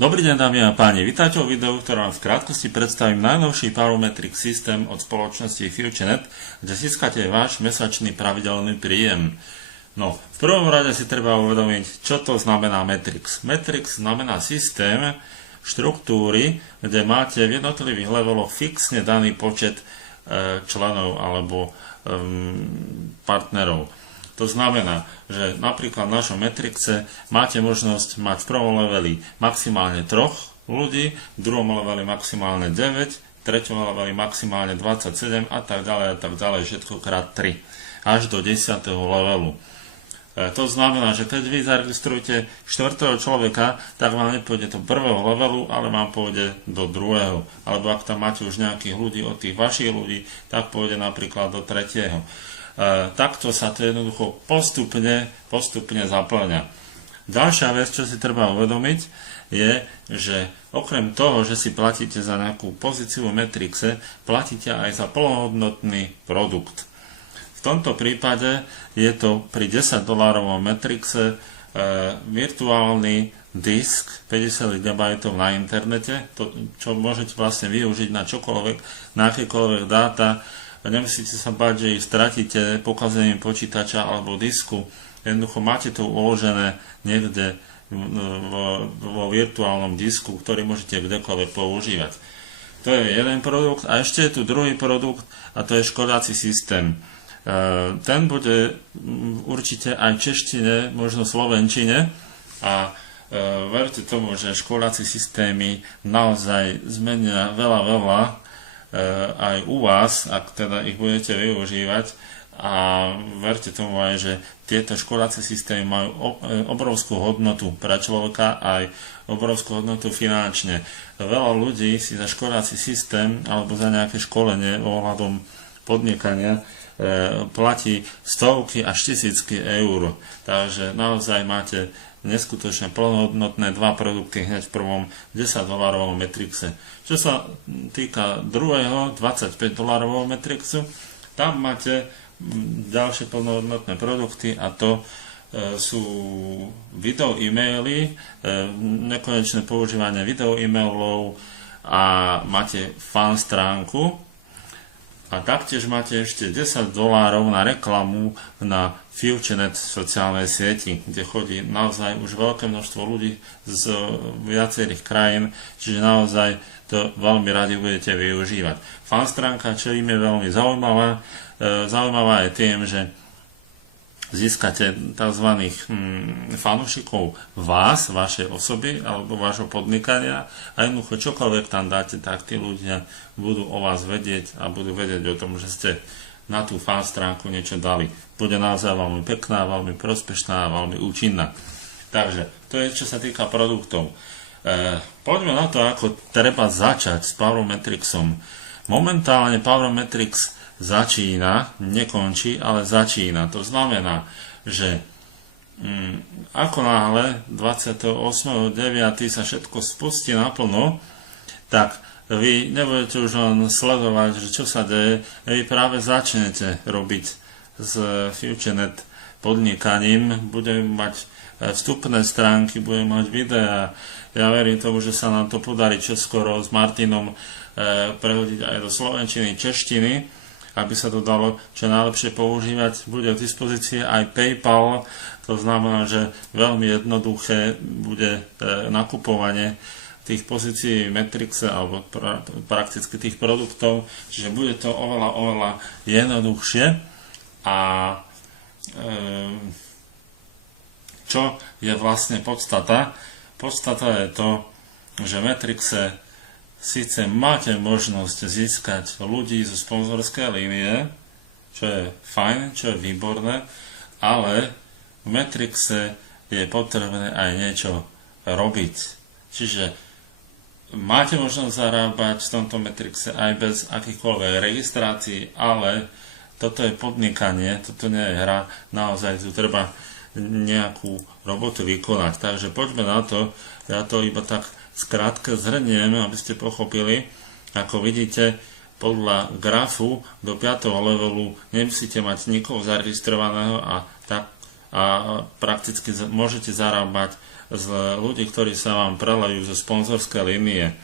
Dobrý deň, dámy a páni, vítajte vo videu, ktoré vám v krátkosti predstavím najnovší Parometric systém od spoločnosti FutureNet, kde získate váš mesačný pravidelný príjem. No, v prvom rade si treba uvedomiť, čo to znamená Matrix. Matrix znamená systém štruktúry, kde máte v jednotlivých leveloch fixne daný počet členov alebo partnerov. To znamená, že napríklad v našom Matrixe máte možnosť mať v prvom leveli maximálne 3 ľudí, v druhom leveli maximálne 9, v treťom leveli maximálne 27 a tak ďalej, všetko krát 3, až do 10. levelu. To znamená, že keď vy zaregistrujete 4. človeka, tak vám nepôjde do 1. levelu, ale vám pôjde do 2. Alebo ak tam máte už nejakých ľudí od tých vašich ľudí, tak pôjde napríklad do 3. Takto sa to jednoducho postupne zaplňa. Ďalšia vec, čo si treba uvedomiť, je, že okrem toho, že si platíte za nejakú pozíciu v Matrixe, platíte aj za plnohodnotný produkt. V tomto prípade je to pri $10 Matrixe virtuálny disk 50 GB na internete, to, čo môžete vlastne využiť na čokoľvek, na akékoľvek dáta. Nemusíte sa báť, že ich stratíte pokazením počítača alebo disku. Jednoducho máte to uložené niekde vo virtuálnom disku, ktorý môžete kdekoľvek používať. To je jeden produkt a ešte je tu druhý produkt a to je školiaci systém. Ten bude určite aj v češtine, možno slovenčine a verte tomu, že školiaci systémy naozaj zmenia veľa aj u vás, ak teda ich budete využívať, a verte tomu aj, že tieto školiace systémy majú obrovskú hodnotu pre človeka, aj obrovskú hodnotu finančne. Veľa ľudí si za školiaci systém alebo za nejaké školenie ohľadom podnikania platí stovky až tisícky eur. Takže naozaj máte neskutočne plnohodnotné 2 produkty hneď v prvom $10 Matrixe. Čo sa týka druhého $25 Matrixu, tam máte ďalšie plnohodnotné produkty a to sú video e-maily, nekonečné používanie video e-mailov a máte fan stránku. A taktiež máte ešte $10 na reklamu na FutureNet sociálnej sieti, kde chodí naozaj už veľké množstvo ľudí z viacerých krajín, čiže naozaj to veľmi radi budete využívať. Fan stránka, čo im je veľmi zaujímavá je tým, že získate tzv. Fanúšikov vás, vašej osoby alebo vášho podnikania a jednoducho čokoľvek tam dáte, tak tí ľudia budú o vás vedieť a budú vedieť o tom, že ste na tú fan stránku niečo dali. Bude naozaj veľmi pekná, veľmi prospešná a veľmi účinná. Takže to je, čo sa týka produktov. Poďme na to, ako treba začať s Parometrixom. Momentálne Parometrix začína, nekončí, ale začína. To znamená, že ako náhle 28.9. sa všetko spustí naplno, tak vy nebudete už len sledovať, že čo sa deje, vy práve začnete robiť s FutureNet podnikaním, budeme mať vstupné stránky, budeme mať videá. Ja verím tomu, že sa nám to podarí čoskoro s Martinom prehodiť aj do slovenčiny, češtiny, aby sa to dalo čo najlepšie používať. Bude k dispozícii aj PayPal, to znamená, že veľmi jednoduché bude nakupovanie tých pozícií Matrixe alebo prakticky tých produktov, čiže bude to oveľa jednoduchšie. A čo je vlastne podstata? Podstata je to, že v Matrixe síce máte možnosť získať ľudí zo sponzorskej línie, čo je fajn, čo je výborné, ale v Matrixe je potrebné aj niečo robiť. Čiže máte možnosť zarábať v tomto Matrixe aj bez akýchkoľvek registrácií, ale toto je podnikanie, toto nie je hra, naozaj tu treba nejakú robotu vykonať. Takže poďme na to, ja to iba tak skrátke zhrniem, aby ste pochopili. Ako vidíte, podľa grafu do 5. levelu nemusíte mať nikoho zaregistrovaného a tak a prakticky môžete zarábať z ľudí, ktorí sa vám prelajú zo sponzorskej línie.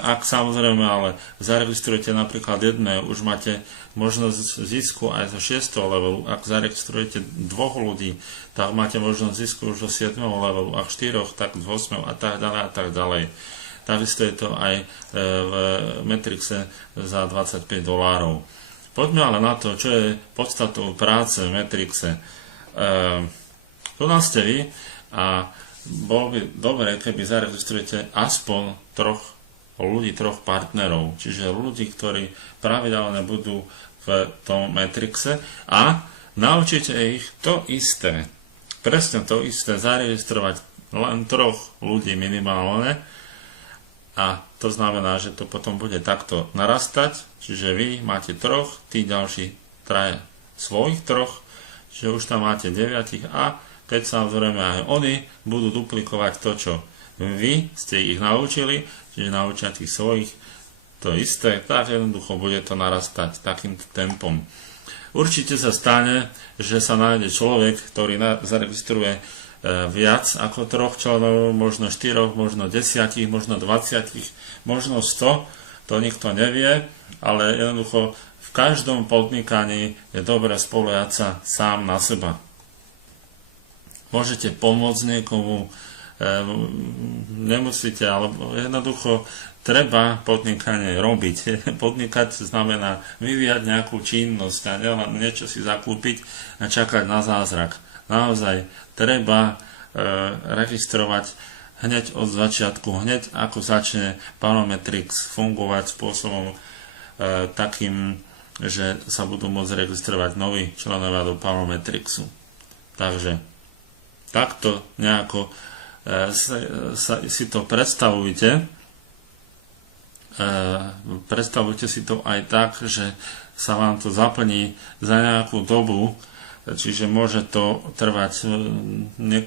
Ak samozrejme ale zaregistrujete napríklad jedného, už máte možnosť zisku aj zo 6. levelu. Ak zaregistrujete 2 ľudí, tak máte možnosť zisku už zo 7. levelu. Ak 4, tak 8. a tak ďalej a tak ďalej. Takisto je to aj v Metrixe za $25. Poďme ale na to, čo je podstatou práce v Metrixe. Tu nás ste vy a bolo by dobre, keby zaregistrujete aspoň 3 ľudí, 3 partnerov, čiže ľudí, ktorí pravidelne budú v tom Metrixe a naučíte ich to isté, presne to isté, zaregistrovať len 3 ľudí minimálne a to znamená, že to potom bude takto narastať, čiže vy máte 3, tí ďalší 3 svojich 3, čiže už tam máte 9 a keď samozrejme aj oni budú duplikovať to, čo vy ste ich naučili, čiže naučia tých svojich to isté, tak jednoducho bude to narastať takýmto tempom. Určite sa stane, že sa nájde človek, ktorý zaregistruje viac ako 3 členov, možno 4, možno 10, možno 20, možno 100, to nikto nevie, ale jednoducho v každom podnikaní je dobré spoliehať sa sám na seba. Môžete pomôcť niekomu, nemusíte, alebo jednoducho treba podnikanie robiť. Podnikať znamená vyvíjať nejakú činnosť a nielen niečo si zakúpiť a čakať na zázrak. Naozaj treba registrovať hneď od začiatku, hneď ako začne Panometrix fungovať spôsobom takým, že sa budú môcť registrovať noví členovia do Panometrixu. Takže takto nejako si to predstavujte. Predstavujte si to aj tak, že sa vám to zaplní za nejakú dobu, čiže môže to trvať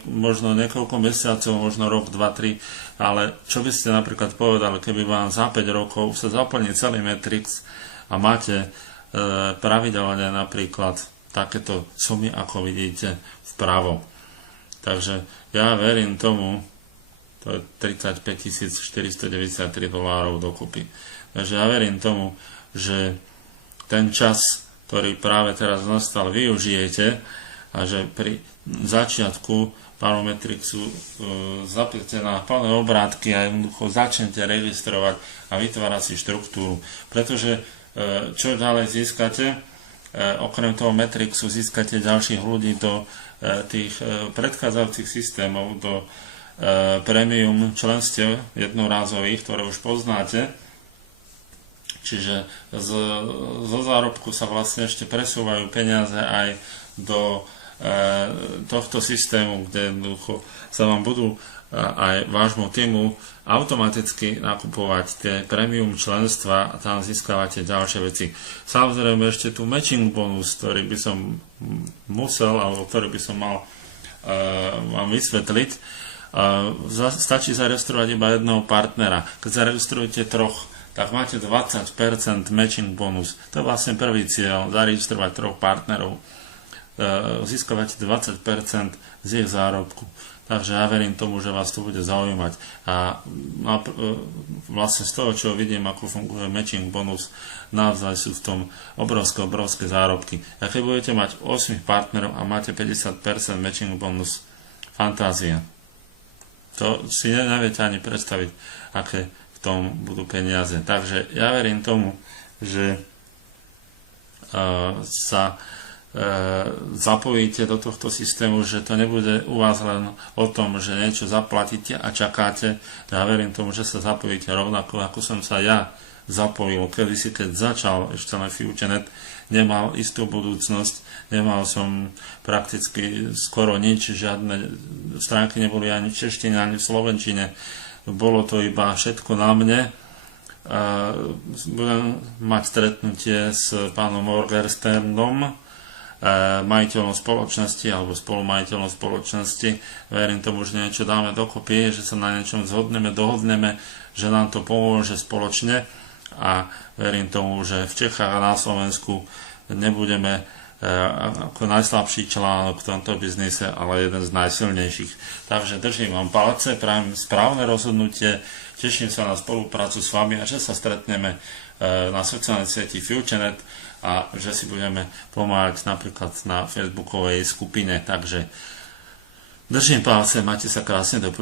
možno niekoľko mesiacov, možno rok, 2, 3, ale čo by ste napríklad povedali, keby vám za 5 rokov sa zaplní celý Metrix a máte pravidelne napríklad takéto sumy, ako vidíte vpravo. Takže ja verím tomu, to je $35 493 dokopy. Takže ja verím tomu, že ten čas, ktorý práve teraz nastal, využijete a že pri začiatku Panometrixu zapnete na plné obrátky a jednoducho začnete registrovať a vytvárať si štruktúru. Pretože čo ďalej získate, okrem toho Metrixu získate ďalších ľudí do tých predchádzajúcich systémov, do premium členstiev jednorázových, ktoré už poznáte. Čiže zo zárobku sa vlastne ešte presúvajú peniaze aj do tohto systému, kde jednoducho sa vám budú aj vášmu týmu automaticky nakupovať tie premium členstva a tam získavate ďalšie veci. Samozrejme ešte tu matching bonus, ktorý by som musel, alebo ktorý by som mal vám vysvetliť. Stačí zaregistrovať iba jedného partnera. Keď zaregistrujete 3, tak máte 20% matching bonus. To je vlastne prvý cieľ, zaregistrovať 3 partnerov. Získavate 20% z ich zárobku. Takže ja verím tomu, že vás to bude zaujímať. A vlastne z toho, čo vidím, ako funguje matching bonus, naozaj sú v tom obrovské zárobky. A keď budete mať 8 partnerov a máte 50% matching bonus, fantázia. To si neviete ani predstaviť, aké v tom budú peniaze. Takže ja verím tomu, že sa zapojíte do tohto systému, že to nebude u vás len o tom, že niečo zaplatíte a čakáte. Ja verím tomu, že sa zapojíte rovnako, ako som sa ja zapojil. Kedysi, keď začal ešte len FutureNet, nemal istú budúcnosť, nemal som prakticky skoro nič, žiadne stránky neboli ani v češtine, ani v slovenčine. Bolo to iba všetko na mne. Budem mať stretnutie s pánom Morgensternom, majiteľom spoločnosti alebo spolumajiteľom spoločnosti. Verím tomu, že niečo dáme dokopy, že sa na niečom zhodneme, dohodneme, že nám to pomôže spoločne a verím tomu, že v Čechách a na Slovensku nebudeme ako najslabší článok v tomto biznise, ale jeden z najsilnejších. Takže držím vám palce, prajem správne rozhodnutie, teším sa na spoluprácu s vami a že sa stretneme na sociálnej sieti FutureNet a že si budeme pomáhať napríklad na facebookovej skupine. Takže držím palce, majte sa krásne, do počutia.